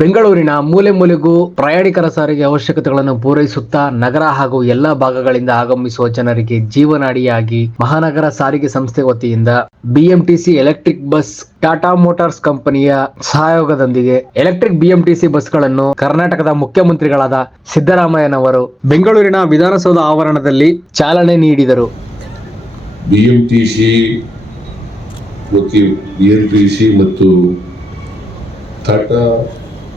ಬೆಂಗಳೂರಿನ ಮೂಲೆ ಮೂಲೆಗೂ ಪ್ರಯಾಣಿಕರ ಸಾರಿಗೆ ಅವಶ್ಯಕತೆಗಳನ್ನು ಪೂರೈಸುತ್ತಾ ನಗರ ಹಾಗೂ ಎಲ್ಲಾ ಭಾಗಗಳಿಂದ ಆಗಮಿಸುವ ಜನರಿಗೆ ಜೀವನಾಡಿಯಾಗಿ ಮಹಾನಗರ ಸಾರಿಗೆ ಸಂಸ್ಥೆ ವತಿಯಿಂದ BMTC electric bus Tata motors ಕಂಪನಿಯ ಸಹಯೋಗದೊಂದಿಗೆ ಎಲೆಕ್ಟ್ರಿಕ್ ಬಿಎಂಟಿಸಿ ಬಸ್ಗಳನ್ನು ಕರ್ನಾಟಕದ ಮುಖ್ಯಮಂತ್ರಿಗಳಾದ ಸಿದ್ದರಾಮಯ್ಯನವರು ಬೆಂಗಳೂರಿನ ವಿಧಾನಸೌಧ ಆವರಣದಲ್ಲಿ ಚಾಲನೆ ನೀಡಿದರು. ಬಿಎಂಟಿಸಿ ಮತ್ತು ಟಾಟಾ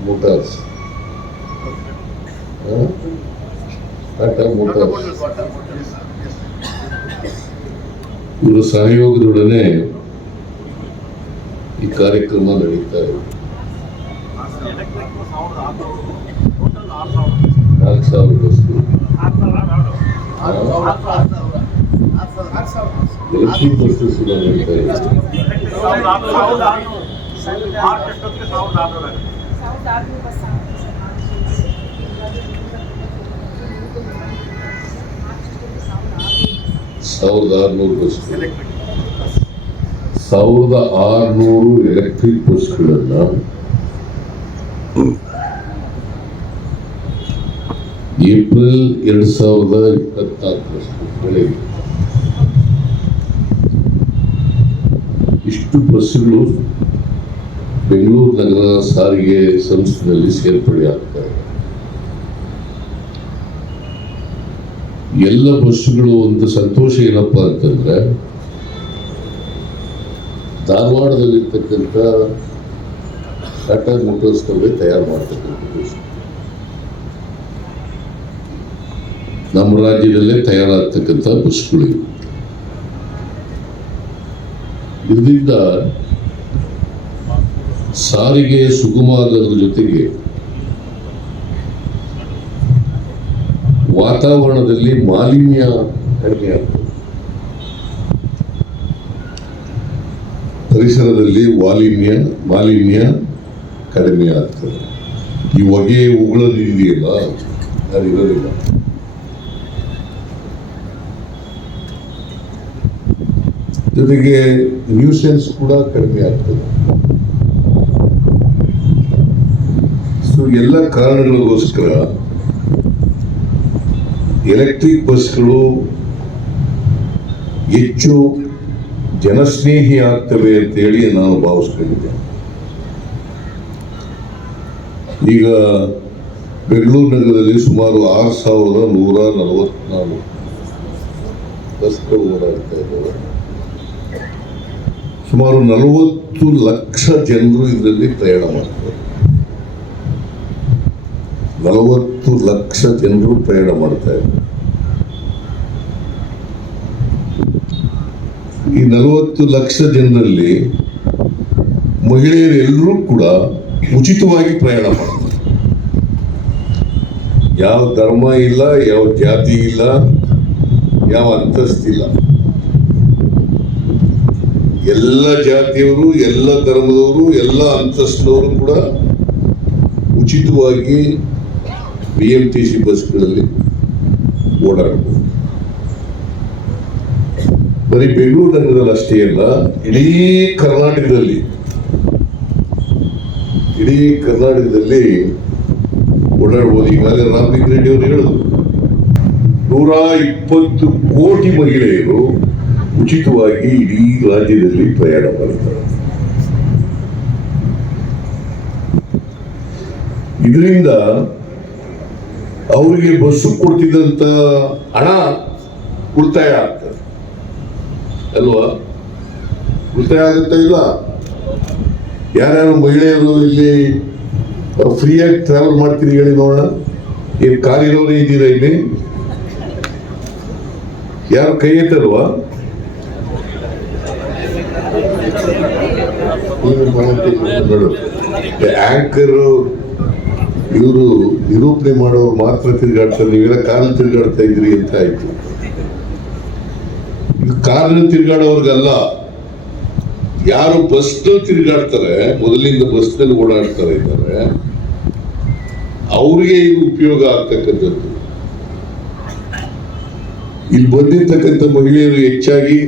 ಮೋಟಾರ್ಸ್ ಇವರ ಸಹಯೋಗದೊಡನೆ ಈ ಕಾರ್ಯಕ್ರಮ ನಡೀತಾ ಇದೆ. 4,000 ಬಸ್ಗಳು ಎಲೆಕ್ಟ್ರಿಕ್ ಬಸ್ಸಸ್ ನಡೀತಾ ಇದೆ. ಸಾವಿರದ 600 ಎಲೆಕ್ಟ್ರಿಕ್ ಬಸ್ಗಳನ್ನ ಏಪ್ರಿಲ್ 2024 ಇಷ್ಟು ಬಸ್ಸುಗಳು ಬೆಂಗಳೂರು ನಗರ ಸಾರಿಗೆ ಸಂಸ್ಥೆಯಲ್ಲಿ ಸೇರ್ಪಡೆ ಆಗ್ತಾ ಇದೆ. ಎಲ್ಲ ಬಸ್ಸುಗಳು ಒಂದು ಸಂತೋಷ ಏನಪ್ಪಾ ಅಂತಂದ್ರೆ, ಧಾರವಾಡದಲ್ಲಿರ್ತಕ್ಕಂಥ ಟಾಟಾ ಮೋಟಾರ್ಸ್ ನವರೇ ತಯಾರು ಮಾಡ್ತಕ್ಕಂಥ ಬಸ್ ನಮ್ಮ ರಾಜ್ಯದಲ್ಲೇ ತಯಾರಾಗ್ತಕ್ಕಂಥ ಬಸ್ಗಳು. ಇದರಿಂದ ಸಾರಿಗೆ ಸುಗಮ ಆಗೋದ್ರ ಜೊತೆಗೆ ವಾತಾವರಣದಲ್ಲಿ ಮಾಲಿನ್ಯ ಕಡಿಮೆ ಆಗ್ತದೆ. ಪರಿಸರದಲ್ಲಿ ಮಾಲಿನ್ಯ ಕಡಿಮೆ ಆಗ್ತದೆ. ಈ ಹೊಗೆ ಉಗುಳೋದು ಇದೆಯಲ್ಲ, ಅದು ಇರೋದಿಲ್ಲ. ಜೊತೆಗೆ ನ್ಯೂಸೆನ್ಸ್ ಕೂಡ ಕಡಿಮೆ ಆಗ್ತದೆ. ಸೊ ಎಲ್ಲ ಕಾರಣಗಳಿಗೋಸ್ಕರ ಎಲೆಕ್ಟ್ರಿಕ್ ಬಸ್ಗಳು ಹೆಚ್ಚು ಜನಸ್ನೇಹಿ ಆಗ್ತವೆ ಅಂತೇಳಿ ನಾವು ಭಾವಿಸ್ಕೊಂಡಿದ್ದೇವೆ. ಈಗ ಬೆಂಗಳೂರು ನಗರದಲ್ಲಿ ಸುಮಾರು 6,144 ಬಸ್ಗಳು ಓಡಾಡ್ತಾ ಇದ್ದಾವೆ. ಸುಮಾರು 40 ಲಕ್ಷ ಜನರು ಇದರಲ್ಲಿ ಪ್ರಯಾಣ ಮಾಡ್ತಾರೆ. 40 ಲಕ್ಷ ಜನರು ಪ್ರಯಾಣ ಮಾಡ್ತಾ ಇದ್ದಾರೆ. ಈ 40 ಲಕ್ಷ ಜನರಲ್ಲಿ ಮಹಿಳೆಯರೆಲ್ಲರೂ ಕೂಡ ಉಚಿತವಾಗಿ ಪ್ರಯಾಣ ಮಾಡ್ತಾರೆ. ಯಾವ ಧರ್ಮ ಇಲ್ಲ, ಯಾವ ಜಾತಿ ಇಲ್ಲ, ಯಾವ ಅಂತಸ್ತಿಲ್ಲ. ಎಲ್ಲ ಜಾತಿಯವರು, ಎಲ್ಲ ಧರ್ಮದವರು, ಎಲ್ಲ ಅಂತಸ್ತಿನವರು ಕೂಡ ಉಚಿತವಾಗಿ ಬಿಎಂಟಿಸಿ ಬಸ್ಗಳಲ್ಲಿ ಓಡಾಡಬಹುದು. ಬರೀ ಬೆಂಗಳೂರು ನಗರದಲ್ಲಿ ಅಷ್ಟೇ ಅಲ್ಲ, ಇಡೀ ಕರ್ನಾಟಕದಲ್ಲಿ ಓಡಾಡಬಹುದು. ಈಗಾಗಲೇ ರಾಮಲಿಂಗ ರೆಡ್ಡಿ ಅವರು ಹೇಳಿದ್ರು, 120 ಕೋಟಿ ಮಹಿಳೆಯರು ಉಚಿತವಾಗಿ ಇಡೀ ರಾಜ್ಯದಲ್ಲಿ ಪ್ರಯಾಣ ಮಾಡ್ತಾರೆ. ಇದರಿಂದ ಅವರಿಗೆ ಬಸ್ಸು ಕೊಡ್ತಿದ್ದಂತ ಹಣ ಉಳಿತಾಯ ಆಗ್ತದೆ ಅಲ್ವಾ? ಉಳಿತಾಯ ಆಗುತ್ತಾ ಇಲ್ಲ? ಯಾರ್ಯಾರು ಮಹಿಳೆಯರು ಇಲ್ಲಿ ಫ್ರೀಯಾಗಿ ಟ್ರಾವೆಲ್ ಮಾಡ್ತೀರಿ ಹೇಳಿ ನೋಡೋಣ. ಏನ್ ಕಾರಿರೋರೇ ಇದ್ದೀರಾ ಇಲ್ಲಿ? ಯಾರು ಕೈ ಎತ್ತಲ್ವಾ? ಆಂಕರ್ ಇವರು ನಿರೂಪಣೆ ಮಾಡೋರು ಮಾತ್ರ ತಿರುಗಾಡ್ತಾರೆ. ನೀವೆಲ್ಲ ಕಾರಲ್ಲಿ ತಿರುಗಾಡ್ತಾ ಇದ್ರಿ ಅಂತ ಆಯ್ತು. ಇದು ಕಾರಲ್ಲಿ ತಿರುಗಾಡೋರ್ಗಲ್ಲ, ಯಾರು ಬಸ್ನಲ್ಲಿ ತಿರುಗಾಡ್ತಾರೆ, ಮೊದಲಿಂದ ಬಸ್ನಲ್ಲಿ ಓಡಾಡ್ತಾರೆ ಇದ್ದಾರೆ, ಅವ್ರಿಗೆ ಇದು ಉಪಯೋಗ ಆಗ್ತಕ್ಕಂಥದ್ದು. ಇಲ್ಲಿ ಬಂದಿರ್ತಕ್ಕಂಥ ಮಹಿಳೆಯರು ಹೆಚ್ಚಾಗಿ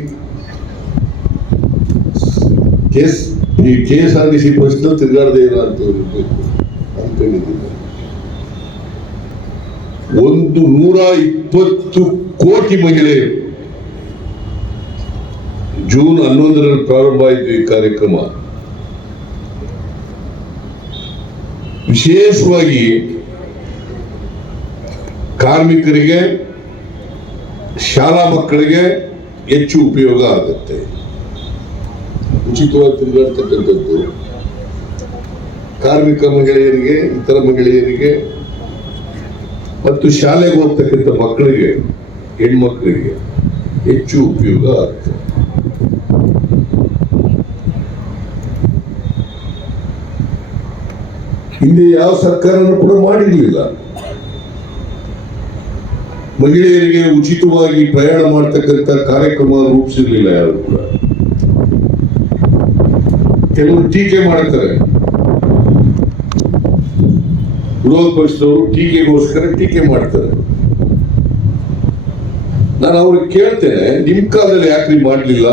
ಈ KSRTC ಬಸ್ನಲ್ಲಿ ತಿರುಗಾಡದೇ ಇರೋ ಅಂತ ಇರಬೇಕು. ನಿಂತಿದ್ದಾರೆ. 120 ಕೋಟಿ ಮಹಿಳೆಯರು. ಜೂನ್ 11ರಲ್ಲಿ ಪ್ರಾರಂಭ ಆಯಿತು ಈ ಕಾರ್ಯಕ್ರಮ. ವಿಶೇಷವಾಗಿ ಕಾರ್ಮಿಕರಿಗೆ, ಶಾಲಾ ಮಕ್ಕಳಿಗೆ ಹೆಚ್ಚು ಉಪಯೋಗ ಆಗುತ್ತೆ. ಉಚಿತವಾಗಿ ತಿರುಗಾಡ್ತಕ್ಕಂಥದ್ದು ಕಾರ್ಮಿಕ ಮಹಿಳೆಯರಿಗೆ, ಇತರ ಮಹಿಳೆಯರಿಗೆ ಮತ್ತು ಶಾಲೆಗೆ ಹೋಗ್ತಕ್ಕಂಥ ಮಕ್ಕಳಿಗೆ, ಹೆಣ್ಮಕ್ಳಿಗೆ ಹೆಚ್ಚು ಉಪಯೋಗ ಆಗುತ್ತೆ. ಹಿಂದೆ ಯಾವ ಸರ್ಕಾರನೂ ಕೂಡ ಮಾಡಿರಲಿಲ್ಲ. ಮಹಿಳೆಯರಿಗೆ ಉಚಿತವಾಗಿ ಪ್ರಯಾಣ ಮಾಡ್ತಕ್ಕಂಥ ಕಾರ್ಯಕ್ರಮ ರೂಪಿಸಿರ್ಲಿಲ್ಲ ಯಾರು ಕೂಡ. ಕೆಲವರು ಟೀಕೆ ಮಾಡ್ತಾರೆ, ವಿರೋಧ ಪಕ್ಷದವರು ಟೀಕೆಗೋಸ್ಕರ ಟೀಕೆ ಮಾಡ್ತಾರೆ. ನಾನು ಅವ್ರಿಗೆ ಕೇಳ್ತೇನೆ, ನಿಮ್ ಕಾಲದಲ್ಲಿ ಯಾಕ್ರಿ ಮಾಡ್ಲಿಲ್ಲ?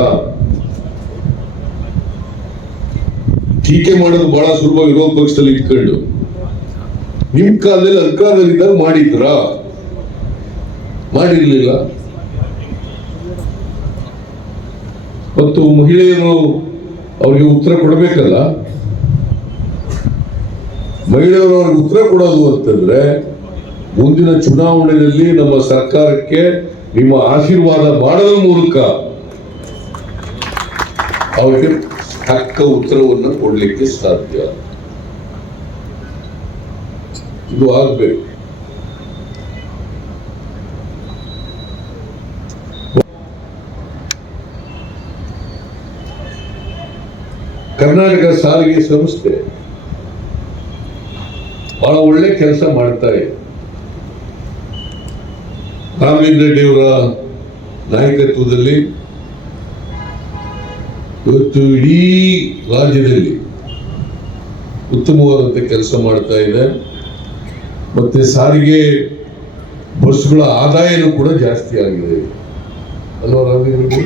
ಟೀಕೆ ಮಾಡೋದು ಬಹಳ ಸುಲಭ, ವಿರೋಧ ಪಕ್ಷದಲ್ಲಿ ಇಟ್ಕೊಂಡು. ನಿಮ್ ಕಾಲದಲ್ಲಿ ಅಧಿಕಾರದಲ್ಲಿದ್ದಾಗ ಮಾಡಿದ್ರಾ? ಮಾಡಿರ್ಲಿಲ್ಲ. ಮತ್ತು ಮಹಿಳೆಯರು ಅವ್ರಿಗೆ ಉತ್ತರ ಕೊಡಬೇಕಲ್ಲ. ಮಹಿಳೆಯರು ಅವ್ರಿಗೆ ಉತ್ತರ ಕೊಡೋದು ಅಂತಂದ್ರೆ, ಮುಂದಿನ ಚುನಾವಣೆಯಲ್ಲಿ ನಮ್ಮ ಸರ್ಕಾರಕ್ಕೆ ನಿಮ್ಮ ಆಶೀರ್ವಾದ ಮಾಡೋದ್ರ ಮೂಲಕ ಅವರಿಗೆ ತಕ್ಕ ಉತ್ತರವನ್ನು ಕೊಡ್ಲಿಕ್ಕೆ ಸಾಧ್ಯ. ಇದು ಆಗ್ಬೇಕು. ಕರ್ನಾಟಕ ಸಾರಿಗೆ ಸಂಸ್ಥೆ ಬಹಳ ಒಳ್ಳೆ ಕೆಲಸ ಮಾಡ್ತಾ ಇದೆ. ರಾಮಲಿಂಗ ರೆಡ್ಡಿಯವರ ನಾಯಕತ್ವದಲ್ಲಿ ಇವತ್ತು ಇಡೀ ರಾಜ್ಯದಲ್ಲಿ ಉತ್ತಮವಾದಂಥ ಕೆಲಸ ಮಾಡ್ತಾ ಇದೆ. ಮತ್ತೆ ಸಾರಿಗೆ ಬಸ್ಗಳ ಆದಾಯನೂ ಕೂಡ ಜಾಸ್ತಿ ಆಗಿದೆ ಅಲ್ವಾ ರಾಮಲಿಂಗ ರೆಡ್ಡಿ?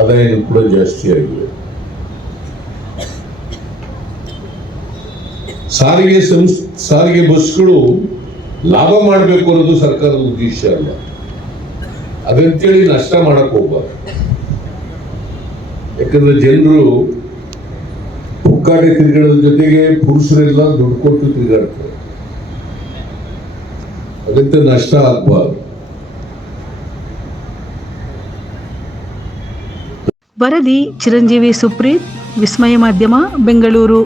ಆದಾಯನೂ ಕೂಡ ಜಾಸ್ತಿ ಆಗಿದೆ. ಸಾರಿಗೆ ಬಸ್ಗಳು ಲಾಭ ಮಾಡಬೇಕು ಅನ್ನೋದು ಸರ್ಕಾರದ ಉದ್ದೇಶ ಅಲ್ಲ. ಅದಂತೇಳಿ ನಷ್ಟ ಮಾಡಕ್ ಹೋಗ್ಬಾರ್ದು. ಯಾಕಂದ್ರೆ ಜನರು ಪುಕ್ಕಾಟೆ ತಿರುಗಾಡೋದ್ರ ಜೊತೆಗೆ ಪುರುಷರೆಲ್ಲ ದುಡ್ಡು ಕೊಟ್ಟು ತಿರುಗಾಡ್ತಾರೆ. ಅದಕ್ಕೆ ನಷ್ಟ ಆಗ್ಬಾರ್ದು. ವರದಿ ಚಿರಂಜೀವಿ ಸುಪ್ರೀತ್, ವಿಸ್ಮಯ ಮಾಧ್ಯಮ, ಬೆಂಗಳೂರು.